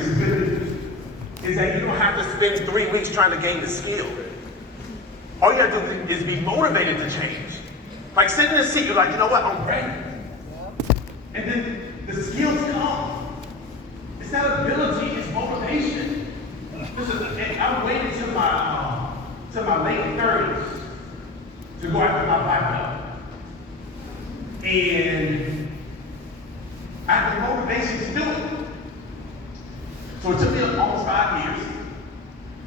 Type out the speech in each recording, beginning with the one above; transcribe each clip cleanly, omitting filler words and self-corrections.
this is good news, is that you don't have to spend 3 weeks trying to gain the skill. All you have to do is be motivated to change. Like sitting in the seat, you're like, you know what, I'm ready. And then the skills come. It's not ability, it's motivation. I'm waiting to my late 30s to go after my black belt. And I have the motivation to do it. So it took me almost 5 years.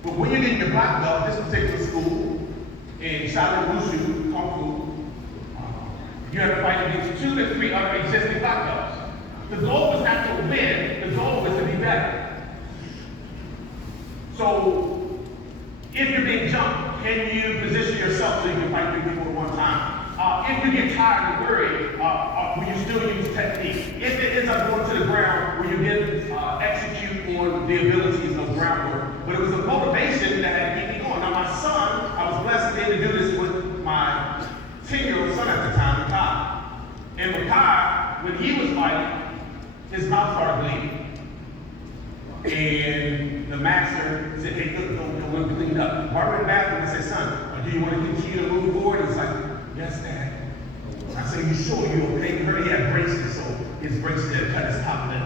But when you're getting your black belt, this particular school, in Shaolin Wushu, Kung Fu, you have to fight against 2 to 3 other existing black belts. The goal was not to win, the goal was to be better. So, if you're being jumped, can you position yourself so you can fight 3 people at one time? If you get tired and worried, will you still use technique? If it ends up going to the ground, will you execute on the abilities of groundwork? But it was the motivation that had to keep me going. Now my son, I was blessed to be able to do this with my 10-year-old son at the time, Makai. And Makai, when he was fighting, his mouth started bleeding. And the master said, hey, look, don't clean up. Brought him in the bathroom and said, son, do you want to continue to move forward? He's like, yes, Dad. I said, you sure you okay? He heard he had braces, so his braces had cut his top lip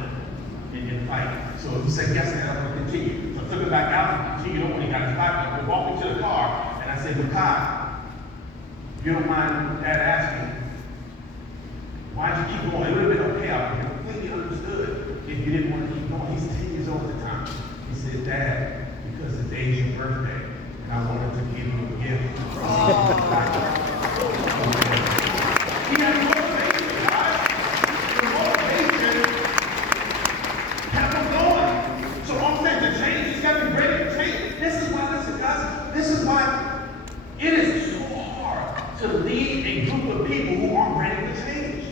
in the fight. So he said, yes, Dad, I'm going to continue. So I took him back out and continued on when he got his back up. We walked into the car, and I said, Makai, if you don't mind Dad asking, why'd you keep going? It would have been okay. I would have completely understood if you didn't want to keep going. He's 10 years old at the time. He said, Dad, because today's your birthday, and I wanted to give you a gift. He had motivation, guys. The motivation kept him going. So I'm saying to change, he's got to be ready to change. This is why, listen, guys, this is why it is so hard to lead a group of people who aren't ready to change.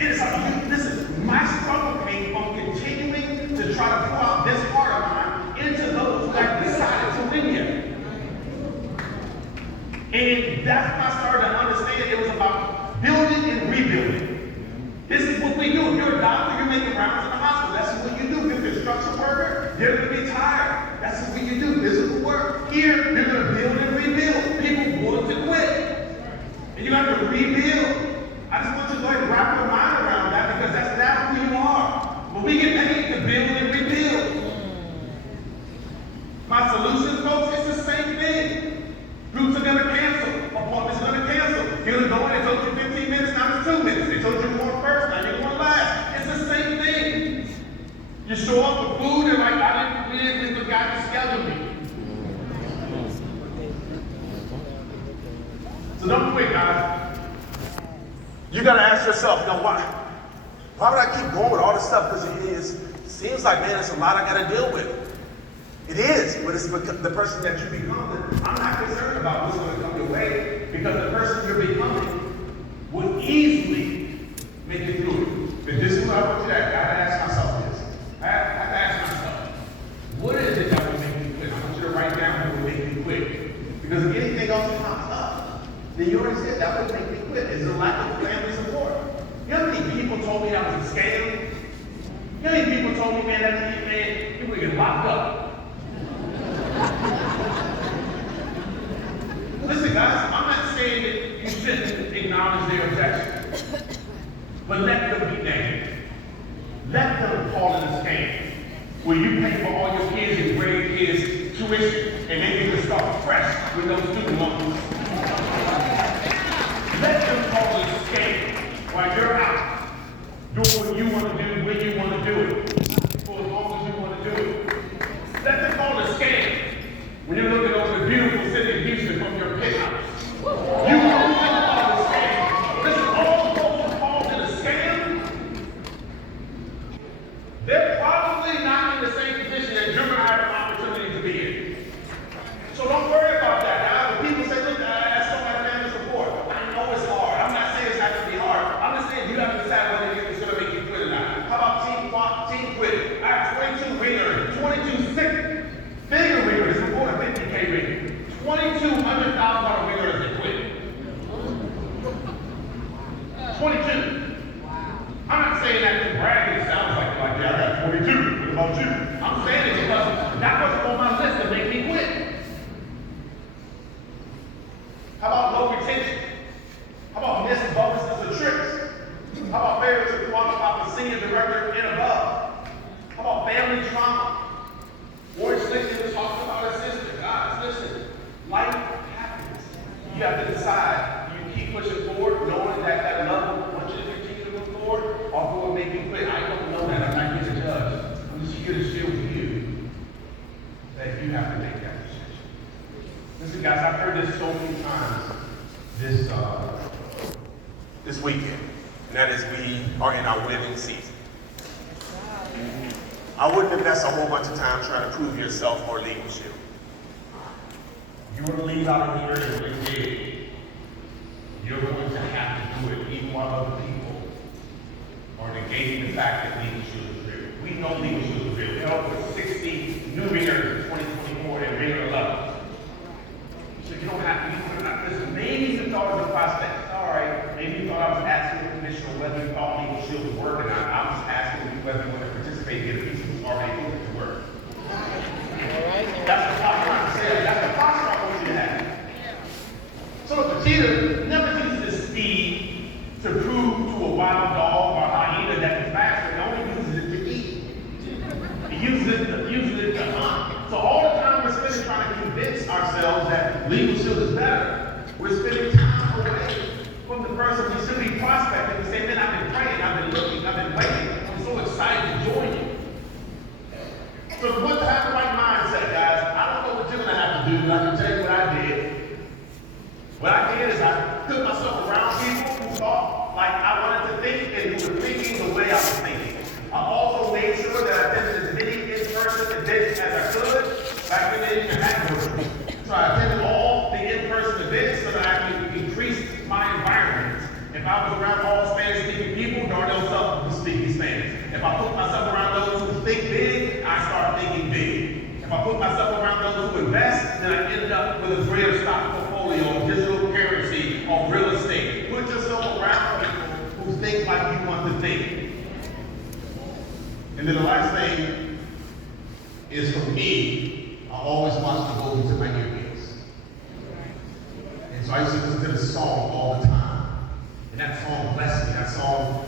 It is like, listen, my struggle came from continuing to try to pour out this part of mine into those who have decided to win here. And that's when I started to understand it was about building and rebuilding. This is what we do. If you're a doctor, you're making rounds in the hospital. That's what you do. If you're a construction worker, you're going to be tired. That's what you do. Physical work. Here, you're going to build and rebuild. People want to quit. And you have to rebuild. I just want you to go ahead and wrap your mind around that because that's not who you are. But we get paid to build and rebuild. My solutions, folks, it's the same thing. Groups are going to cancel. Appointments are going to cancel. You're going to go in, they told you 15 minutes, now it's 2 minutes. They told you more first, now you're going last. It's the same thing. You show up for food and like, we forgot to schedule me. So don't quit, guys. You got to ask yourself, why would I keep going with all this stuff? Because it seems like, man, it's a lot I got to deal with. It is, but it's the person that you become. I'm not concerned about what's going to come your way because the person you're becoming would easily make it through it. But this is what I want you to ask myself this. I have to ask myself, what is it that will make you quit? I want you to write down what will make you quit. Because if anything else comes up, then you already said that would make me quit. It's a lack of family support. You know how many people told me that was a scam? You know how many people told me, man, people get locked up. Listen, guys, I'm not saying that you shouldn't acknowledge their objection, but let them be negative. Let them call it a scam, where you pay for all your kids and grandkids' tuition, and then you can start fresh with those student loans. Let them call it a scam while you're out doing what you want to do, when you want to do it, for as long as you want to do it. Let them call it a scam when you're looking over the beautiful city of Houston from your penthouse. You know what they call it a scam. Listen, all the folks who call it a scam, they're probably not in the same position that you're going to have an opportunity to be in. So don't worry about that, guys. When people say, look, that's so much family support. I know it's hard. I'm not saying it's not going to be hard. I'm just saying you have to decide whether it's going to make you quit or not. How about team quit? I have 22 ringers, 22 figure ringers before the 50K ring. $2,200,000 ringers that quit. 22. I'm not saying that to brag. It sounds like yeah, I got about you. I'm saying it because that wasn't on my list to make me quit. How about low retention? How about missed bonuses or trips? How about failure to qualify for senior director and above? How about family trauma? Orange Slickton was talking about his sister. Guys, listen, life happens. You have to decide, do you keep pushing forward, knowing that that love wants you to continue to move forward, or go and make you quit? I don't know that. I'm not here to judge. I'm just here to share with you that you have to make that decision. Listen, guys, I've heard this so many times this weekend, and that is we are in our winning season. I wouldn't invest a whole bunch of time trying to prove yourself or leadership. You want to lead out of here and really big, you're going to have to do it even while other people are negating the fact that leadership is real. We know leadership is real. We had over 60 new leaders in 2024 and regular levels. So you don't have to, listen, maybe you thought it was a prospect. All right, maybe you thought I was asking the commissioner whether you thought leadership would work or not. I was asking you whether you want to participate in a piece of already doing it to work. That's the posture I'm saying. That's the posture I want you to have. So the cheetah never uses the speed to prove to a wild dog or a hyena that it's faster. It only uses it to eat. It uses it to hunt. So all the time we're spending trying to convince ourselves that leadership is better, we're spending time away from the person we should be prospecting. We say, man, I've been praying, I've been looking, I've been waiting. I'm so excited to join you. So to have the right mindset, guys, I don't know what you're going to have to do, but I can tell you what I did. What I did is I put myself around people who thought like I wanted to think and who were thinking the way I was thinking. I also made sure that I attended as many in-person events as I could. Back then they didn't have those. So I attended all the in-person events so that I could increase my environment. If I was around all Spanish-speaking people, Darnell Sutton was speaking Spanish. If I put myself around those who think big, I start thinking big. If I put myself around those who invest, then I end up with a greater stock portfolio, digital currency, or real estate. Put yourself around people who think like you want to think. And then the last thing is for me, I always watch the go to my earpiece. And so I used to listen to this song all the time. And that song blessed me. That song